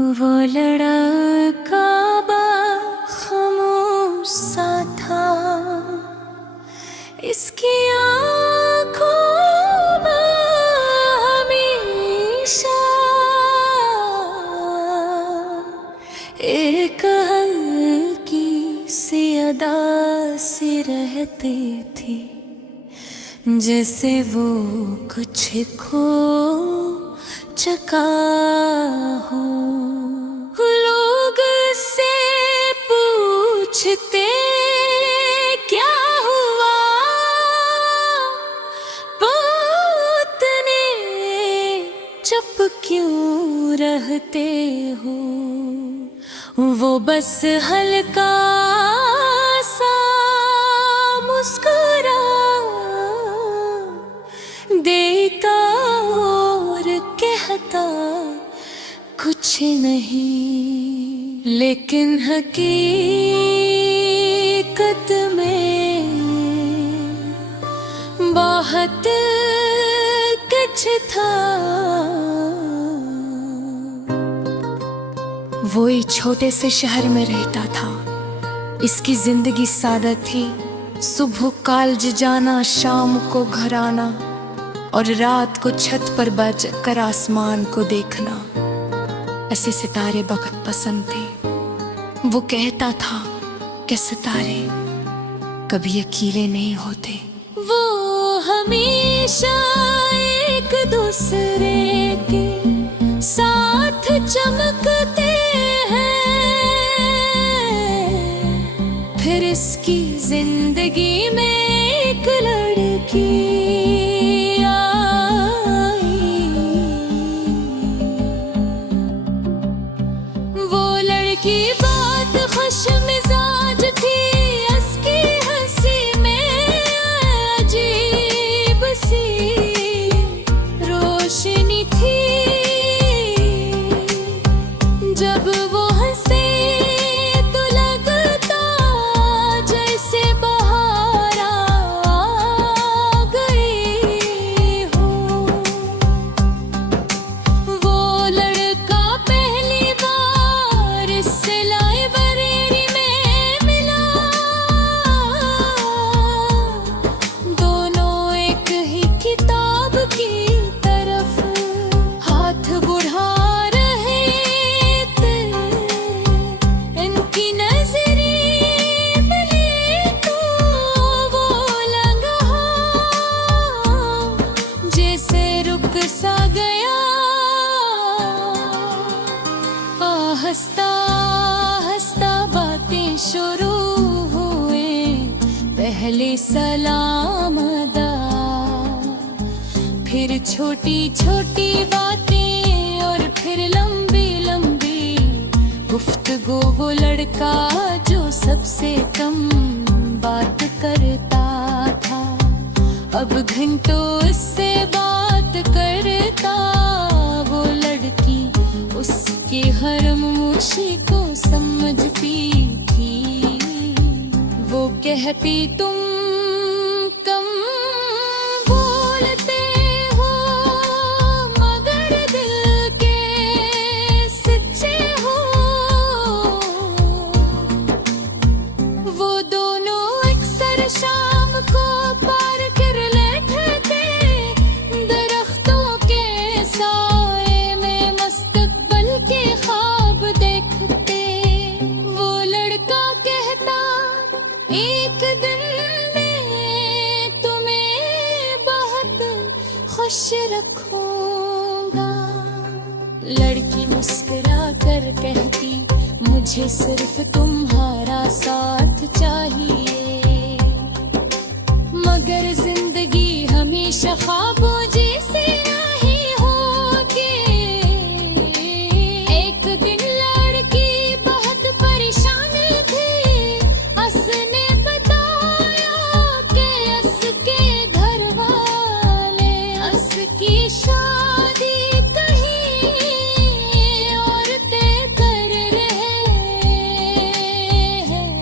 वो लड़का खामोश सा था, इसकी आँखों में हमेशा एक हल्की सी अदा सी रहती थी, जैसे वो कुछ खो चुका हो। लोग से पूछते क्या हुआ, पूतने चुप क्यों रहते हो। वो बस हल्का सा मुस्कुरा देता और कहता कुछ नहीं, लेकिन हकीकत में बहुत कुछ था। वो एक छोटे से शहर में रहता था। इसकी जिंदगी सादा थी, सुबह कॉलेज जाना, शाम को घर आना और रात को छत पर बैठ कर आसमान को देखना। ऐसे सितारे बहुत पसंद थे। वो कहता था कि सितारे कभी अकेले नहीं होते, वो हमेशा एक दूसरे के साथ चमकते हैं। फिर इसकी जिंदगी में एक लड़की की बात खुश मिजाज थी, उसकी हंसी में अजीब सी रोशनी थी। जब वो हंसे तो लगता जैसे बाहर आ गई हो। वो लड़का पहली बार लाइब्रेरी में मिला, दोनों एक ही किताब की तरफ हाथ बढ़ा रहे थे। इनकी नजरें मिली तो वो लगा जैसे रुक सा गया। हंसता हंसता बातें शुरू हुए, पहले सलाम अदा, फिर छोटी छोटी बातें और फिर लंबी लंबी गुफ्तगू। वो लड़का जो सबसे कम बात करता था, अब घंटों उससे बात करता। वो लड़की उसके हर मुशी को समझती थी। वो कहती तुम कम बोलते हो मगर दिल के सच्चे हो। वो दोनों अक्सर शाम को पार्क कर लेते, दरख्तों के साए में मुस्तकबिल के ख्वाब देखते। वो लड़का कहता एक दिन मैं तुम्हें बहुत खुश रखूंगा। लड़की मुस्कुरा कर कहती मुझे सिर्फ तुम्हारा साथ चाहिए, मगर जिंदगी हमेशा ख्वाबों जैसे नहीं होगी। एक दिन लड़की बहुत परेशान थी, उसने बताया कि उसके घर वाले उसकी शादी कहीं और तय कर रहे हैं।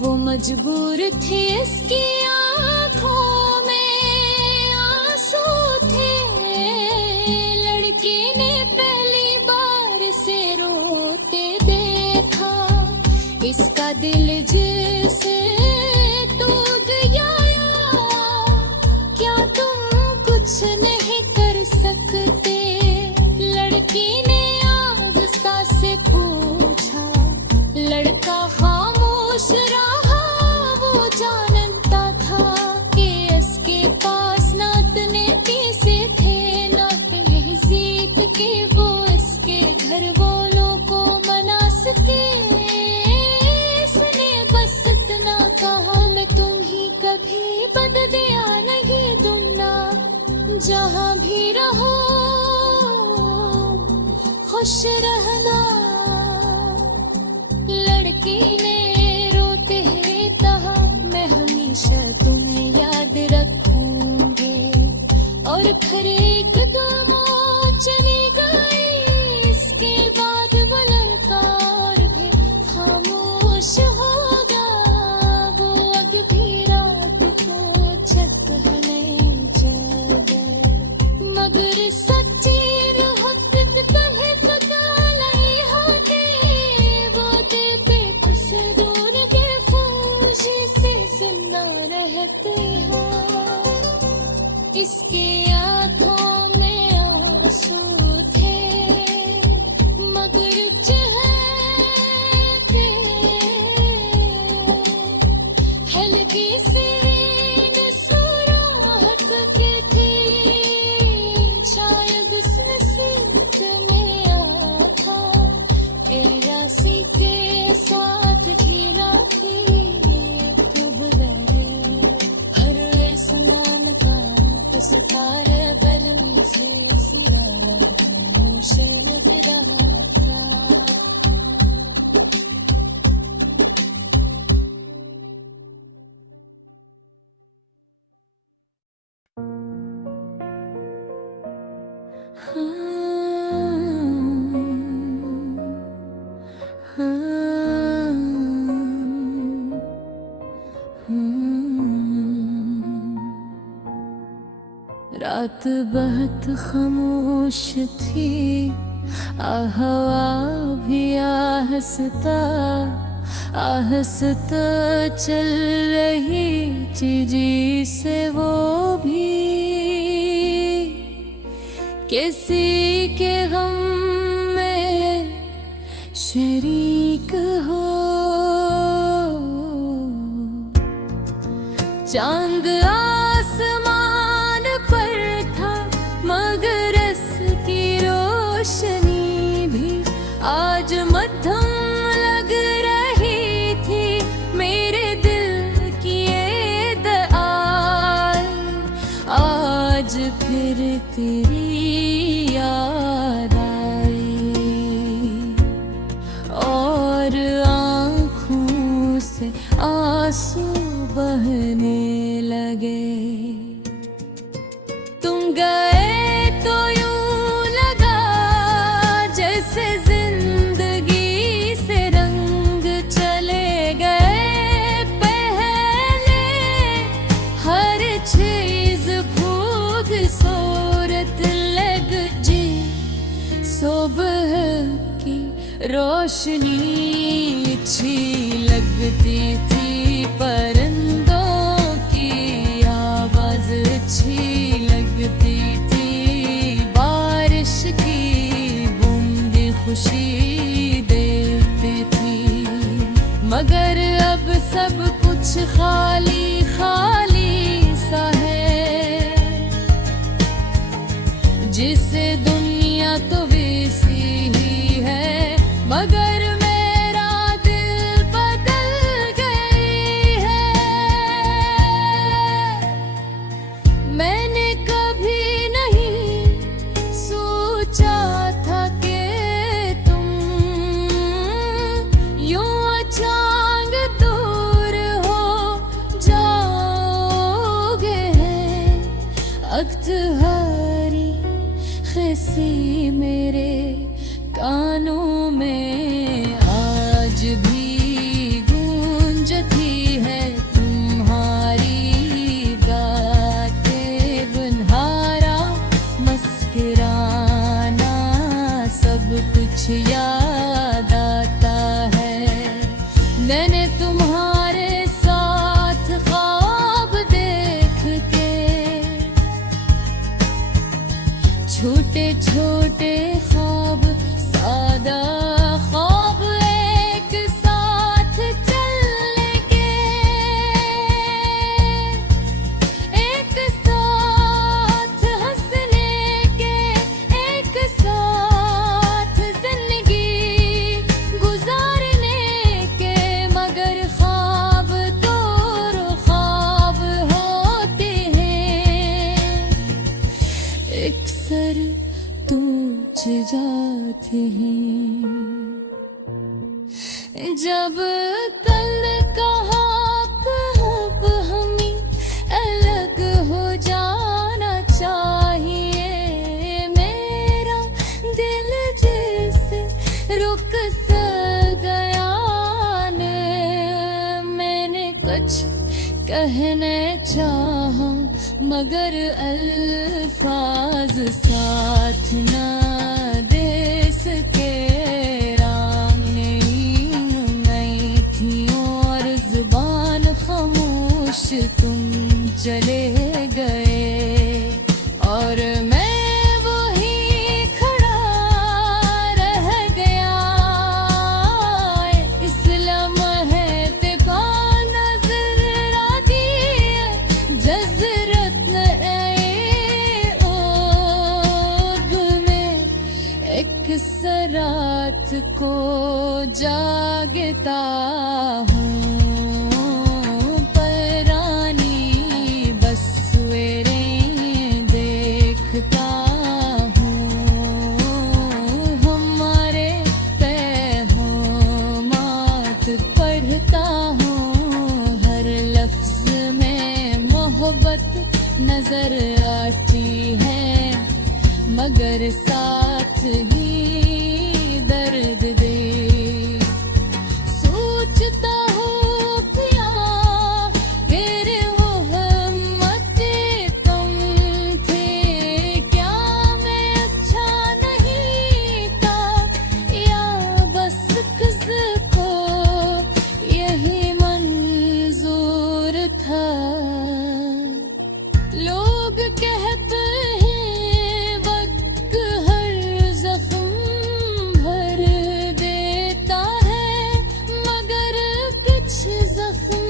वो मजबूर थी, इसकी आँखों में आंसू थे। लड़की ने पहले इसका दिल जिसे टूट गया, क्या तुम कुछ नहीं कर सकते? लड़की ने आहिस्ता से पूछा, लड़का खामोश रहा। वो जानता था कि इसके पास ना इतने पैसे थे ना तहजीब के वो इसके घर वालों को मना सके। इसने बस इतना कहा, मैं तुम्हें कभी बददिया नहीं दूंगा, जहाँ भी रहो खुश रहना। लड़की ने रोते हुए कहा, मैं हमेशा तुम्हें याद रखूंगी। और खरे कदमों चली गई। इसके बाद वो लड़का और भी खामोश हो गया। वो अग भी रात को छत है नहीं जल गए, मगर सच्ची मोहब्बत कहे पता नहीं होती। वो दिल पे असदून के फौजी से जिंदा रहते हैं। इसके आंखों में आंसू थे, मगर चेहरे हल्की सी मुस्कुराहट की थी। शायद इस नसीब में आथा एहसासी के साथ घिरा थी। हर समान का सतार गर्मी से सिरा मुशरब रहा था। रात बहुत खामोश थी, हवा भी आहिस्ता आहिस्ता चल रही थी से वो भी। किसी के गम में शरीक हो। चांद आसमान पर था, मगर इसकी रोशनी भी आज मध्यम लग रही थी। मेरे दिल की ये दआल आज फिर तेरी याद आई, और आँखों से आंसू बहने लगे। तुम गए तो यूं लगा जैसे जिंदगी से रंग चले गए। पहले हर चीज खूबसूरत लग जी, सुबह की रोशनी अच्छी लगती थी। परिंदों की आवाज अच्छी लगती थी। बारिश की बूंदें खुशी देती थी। मगर अब सब कुछ खाली खाली सा है। जिसे दुनिया तो वैसी ही है, मगर अख्तहारी खसी मेरे कानों में आज भी गूंजती है तुम्हारी बातें। बुन्हारा मस्कुराना सब कुछ याद आता है। साथ हैं। जब कल कहा अब हमें अलग हो जाना चाहिए, मेरा दिल जैसे रुक सा गया ने। मैंने कुछ कहने चाहा मगर अल्फाज साथ न दे सके। नहीं थी और जुबान खामोश तुम चले गए, और मैं वही खड़ा रह गया। इस लम्हे ते को नजर आती है जज़रत ओब में। एक सरात को जागता हूँ परानी बस सवेरे देखता हूँ। हमारे पैगामात पढ़ता हूँ, हर लफ्ज में मोहब्बत नजर आती है, मगर साथ ही दर्द दे। सोचता हूँ पिया तेरे वो हिम्मते तुम थे, क्या मैं अच्छा नहीं था या बस किसको यही मंजूर था। लोग कहते हैं वक्त हर जख्म भर देता है, मगर कुछ जख्म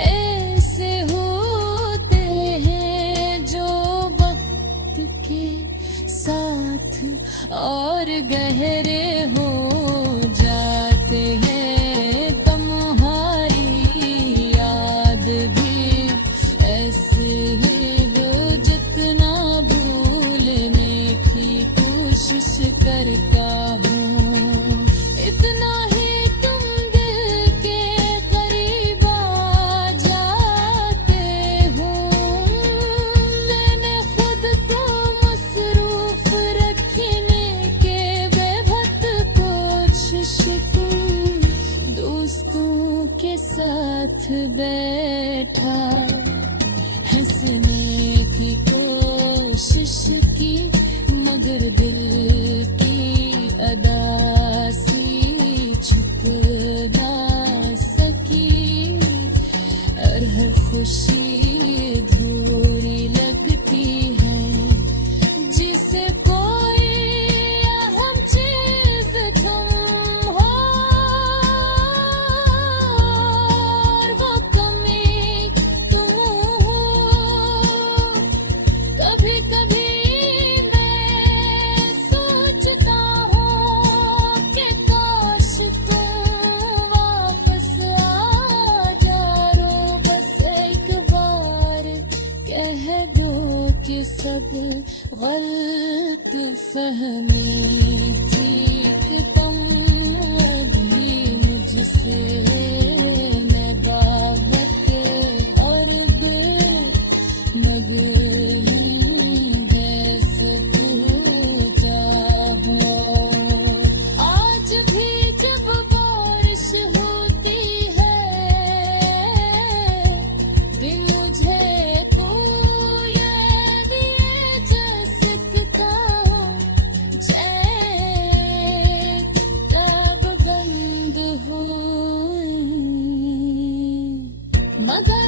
ऐसे होते हैं जो वक्त के साथ और गहरे हो जाते हैं। तुम्हारी याद भी ऐसे ही वो जितना भूलने की कोशिश करता हूँ, इतना ही तुम दिल के करीब आ जाते हो। मैंने खुद को मसरूफ रखने के बेबत कोशिश की, दोस्तों के साथ बैठा हंसने की कोशिश की, मगर दिल की अदा सी छुप ना सकी। और हर खुशी धूरी लगती है जिसे कोई अहम चीज तुम हो, और वो कमी तुम हो। कभी कभी मैं सोचता हूँ कि काश तुम वापस आ जाओ, बस एक बार कह दो कि सब गलत फहमी थी, कि तुम भी मुझसे नबावत और बेनगही जैसे पूजा हो। आज भी जब बारिश होती है भी मुझे तो ये दिए जा सकता हूँ, जैसे तब बंद हुई मगर